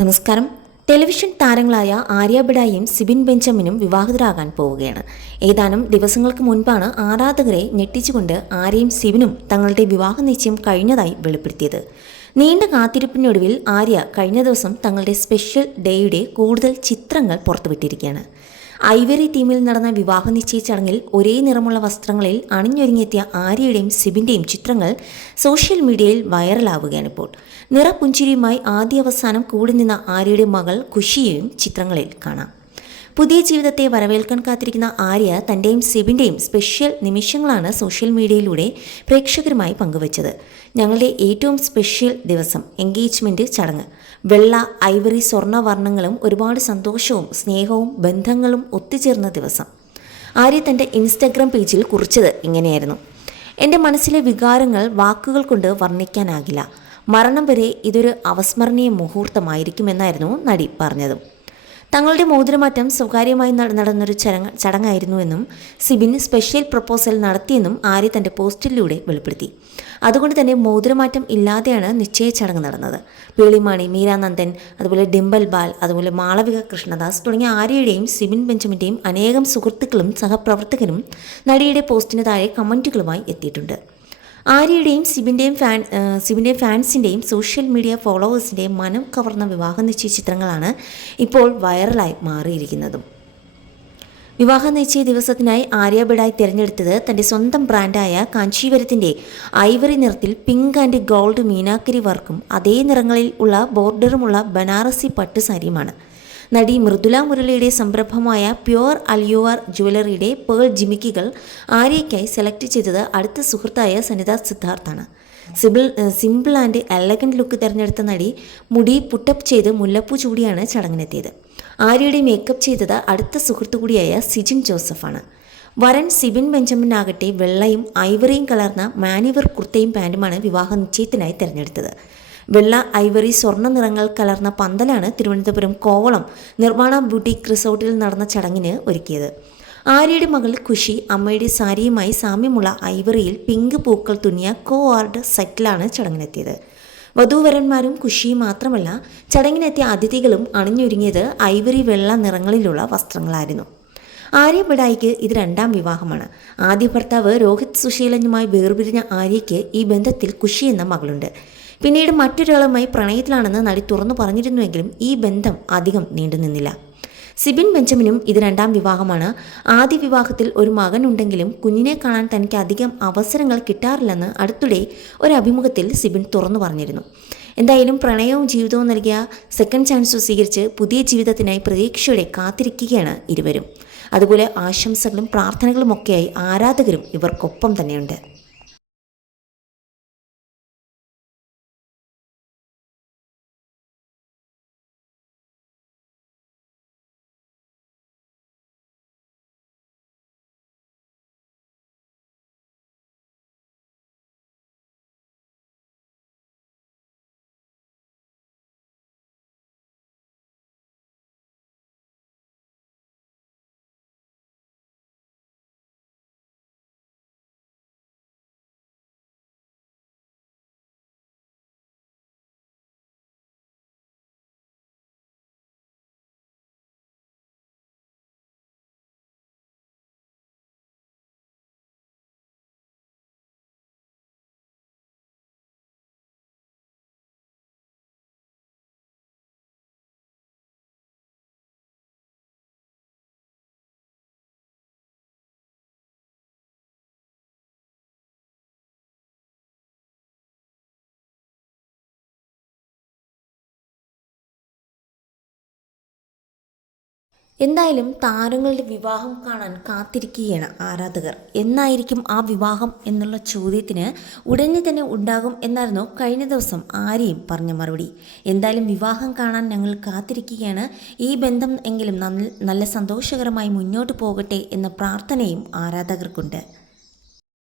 നമസ്കാരം. ടെലിവിഷൻ താരങ്ങളായ ആര്യ സിബിൻ ബെഞ്ചമിനും വിവാഹിതരാകാൻ പോവുകയാണ്. ഏതാനും ദിവസങ്ങൾക്ക് മുൻപാണ് ആരാധകരെ ഞെട്ടിച്ചുകൊണ്ട് ആര്യയും സിബിനും തങ്ങളുടെ വിവാഹ നിശ്ചയം കഴിഞ്ഞതായി വെളിപ്പെടുത്തിയത്. നീണ്ട കാത്തിരിപ്പിനൊടുവിൽ ആര്യ കഴിഞ്ഞ ദിവസം തങ്ങളുടെ സ്പെഷ്യൽ ഡേയുടെ കൂടുതൽ ചിത്രങ്ങൾ പുറത്തുവിട്ടിരിക്കുകയാണ്. ഐവറി ടീമിൽ നടന്ന വിവാഹ നിശ്ചയ ചടങ്ങിൽ ഒരേ നിറമുള്ള വസ്ത്രങ്ങളിൽ അണിഞ്ഞൊരുങ്ങിയെത്തിയ ആര്യയുടെയും സിബിന്റെയും ചിത്രങ്ങൾ സോഷ്യൽ മീഡിയയിൽ വൈറലാവുകയാണ് ഇപ്പോൾ. നിറപുഞ്ചിരിയുമായി ആദ്യ അവസാനം കൂടി നിന്ന ആര്യയുടെ മകൾ ഖുഷിയെയും ചിത്രങ്ങളിൽ കാണാം. പുതിയ ജീവിതത്തെ വരവേൽക്കാൻ കാത്തിരിക്കുന്ന ആര്യ തന്റെയും സിബിന്റെയും സ്പെഷ്യൽ നിമിഷങ്ങളാണ് സോഷ്യൽ മീഡിയയിലൂടെ പ്രേക്ഷകരുമായി പങ്കുവച്ചത്. ഞങ്ങളുടെ ഏറ്റവും സ്പെഷ്യൽ ദിവസം എൻഗേജ്മെന്റ് ചടങ്ങ്. വെള്ള ഐവറി സ്വർണവർണങ്ങളും ഒരുപാട് സന്തോഷവും സ്നേഹവും ബന്ധങ്ങളും ഒത്തുചേർന്ന ദിവസം. ആര്യ തന്റെ ഇൻസ്റ്റഗ്രാം പേജിൽ കുറിച്ചത് ഇങ്ങനെയായിരുന്നു. എന്റെ മനസ്സിലെ വികാരങ്ങൾ വാക്കുകൾ കൊണ്ട് വർണിക്കാനാകില്ല. മരണം വരെ ഇതൊരു അവസ്മരണീയ മുഹൂർത്തമായിരിക്കുമെന്നായിരുന്നു നടി പറഞ്ഞതും. തങ്ങളുടെ മോതിരമാറ്റം സ്വകാര്യമായി നട- നടന്നൊരു ചടങ്ങ് ചടങ്ങായിരുന്നുവെന്നും സിബിൻ സ്പെഷ്യൽ പ്രപ്പോസൽ നടത്തിയെന്നും ആര്യ തന്റെ പോസ്റ്റിലൂടെ വെളിപ്പെടുത്തി. അതുകൊണ്ട് തന്നെ മോതിരമാറ്റം ഇല്ലാതെയാണ് നിശ്ചയ ചടങ്ങ് നടന്നത്. പേളിമാണി മീരാനന്ദൻ അതുപോലെ ഡിംബൽ ബാൽ അതുപോലെ മാളവിക കൃഷ്ണദാസ് തുടങ്ങിയ ആര്യയുടെയും സിബിൻ ബെഞ്ചമിന്റെയും അനേകം സുഹൃത്തുക്കളും സഹപ്രവർത്തകരും നടിയുടെ പോസ്റ്റിന് താഴെ കമന്റുകളുമായി എത്തിയിട്ടുണ്ട്. ആര്യയുടെയും സിബിന്റെയും ഫാൻ സിബിന്റെയും ഫാൻസിന്റെയും സോഷ്യൽ മീഡിയ ഫോളോവേഴ്സിന്റെയും മനം കവർന്ന വിവാഹ നിശ്ചയ ചിത്രങ്ങളാണ് ഇപ്പോൾ വൈറലായി മാറിയിരിക്കുന്നതും. വിവാഹ നിശ്ചയ ദിവസത്തിനായി ആര്യ ബിഡായി തിരഞ്ഞെടുത്തത് തന്റെ സ്വന്തം ബ്രാൻഡായ കാഞ്ചീവരത്തിന്റെ ഐവറി നിറത്തിൽ പിങ്ക് ആൻഡ് ഗോൾഡ് മീനാക്കരി വർക്കും അതേ നിറങ്ങളിൽ ഉള്ള ബോർഡറുമുള്ള ബനാറസി പട്ട് സാരിയുമാണ്. നടി മൃദുല മുരളിയുടെ സംരംഭമായ പ്യുവർ അലിയുവർ ജുവലറിയുടെ പേൾ ജിമിക്കികൾ ആര്യയ്ക്കായി സെലക്ട് ചെയ്തത് അടുത്ത സുഹൃത്തായ സനിത സിദ്ധാർത്ഥാണ്. Sibal simple and elegant look തിരഞ്ഞെടുത്ത നടി മുടി പുട്ടപ്പ് ചെയ്ത് മുല്ലപ്പൂ ചൂടിയാണ് ചടങ്ങിനെത്തിയത്. ആര്യയുടെ മേക്കപ്പ് ചെയ്തത് അടുത്ത സുഹൃത്തു കൂടിയായ സിജിൻ ജോസഫാണ്. വരൻ സിബിൻ ബെഞ്ചമിൻ ആകട്ടെ വെള്ളയും ഐവറിയും കലർന്ന മാനിവർ കുർത്തയും പാന്റുമാണ് വിവാഹ നിശ്ചയത്തിനായി തിരഞ്ഞെടുത്തത്. വെള്ള ഐവറി സ്വർണ നിറങ്ങൾ കലർന്ന പന്തലാണ് തിരുവനന്തപുരം കോവളം നിർമ്മാണ ബുട്ടീക് റിസോർട്ടിൽ നടന്ന ചടങ്ങിന് ഒരുക്കിയത്. ആര്യയുടെ മകൾ ഖുഷി അമ്മയുടെ സാരിയുമായി സാമ്യമുള്ള ഐവറിയിൽ പിങ്ക് പൂക്കൾ തുന്നിയ കോ ആർഡ് സെറ്റിലാണ് ചടങ്ങിനെത്തിയത്. വധൂവരന്മാരും ഖുഷിയും മാത്രമല്ല ചടങ്ങിനെത്തിയ അതിഥികളും അണിഞ്ഞൊരുങ്ങിയത് ഐവറി വെള്ള നിറങ്ങളിലുള്ള വസ്ത്രങ്ങളായിരുന്നു. ആര്യ ബിഡായിക്ക് ഇത് രണ്ടാം വിവാഹമാണ്. ആദ്യ ഭർത്താവ് രോഹിത് സുശീലനുമായി വേർപിരിഞ്ഞ ആര്യയ്ക്ക് ഈ ബന്ധത്തിൽ ഖുഷി എന്ന മകളുണ്ട്. പിന്നീട് മറ്റൊരാളുമായി പ്രണയത്തിലാണെന്ന് നടി തുറന്നു പറഞ്ഞിരുന്നുവെങ്കിലും ഈ ബന്ധം അധികം നീണ്ടുനിന്നില്ല. സിബിൻ ബെഞ്ചമിനും ഇത് രണ്ടാം വിവാഹമാണ്. ആദ്യ വിവാഹത്തിൽ ഒരു മകൻ ഉണ്ടെങ്കിലും കുഞ്ഞിനെ കാണാൻ തനിക്ക് അധികം അവസരങ്ങൾ കിട്ടാറില്ലെന്ന് അടുത്തിടെ ഒരു അഭിമുഖത്തിൽ സിബിൻ തുറന്നു പറഞ്ഞിരുന്നു. എന്തായാലും പ്രണയവും ജീവിതവും നൽകിയ സെക്കൻഡ് ചാൻസ് സ്വീകരിച്ച് പുതിയ ജീവിതത്തിനായി പ്രതീക്ഷയോടെ കാത്തിരിക്കുകയാണ് ഇരുവരും. അതുപോലെ ആശംസകളും പ്രാർത്ഥനകളുമൊക്കെയായി ആരാധകരും ഇവർക്കൊപ്പം തന്നെയുണ്ട്. എന്തായാലും താരങ്ങളുടെ വിവാഹം കാണാൻ കാത്തിരിക്കുകയാണ് ആരാധകർ. എന്നായിരിക്കും ആ വിവാഹം എന്നുള്ള ചോദ്യത്തിന് ഉടനെ തന്നെ ഉണ്ടാകും എന്നായിരുന്നു കഴിഞ്ഞ ദിവസം ആരെയും പറഞ്ഞ മറുപടി. എന്തായാലും വിവാഹം കാണാൻ ഞങ്ങൾ കാത്തിരിക്കുകയാണ്. ഈ ബന്ധം എങ്കിലും നല്ല സന്തോഷകരമായി മുന്നോട്ട് പോകട്ടെ എന്ന പ്രാർത്ഥനയും ആരാധകർക്കുണ്ട്.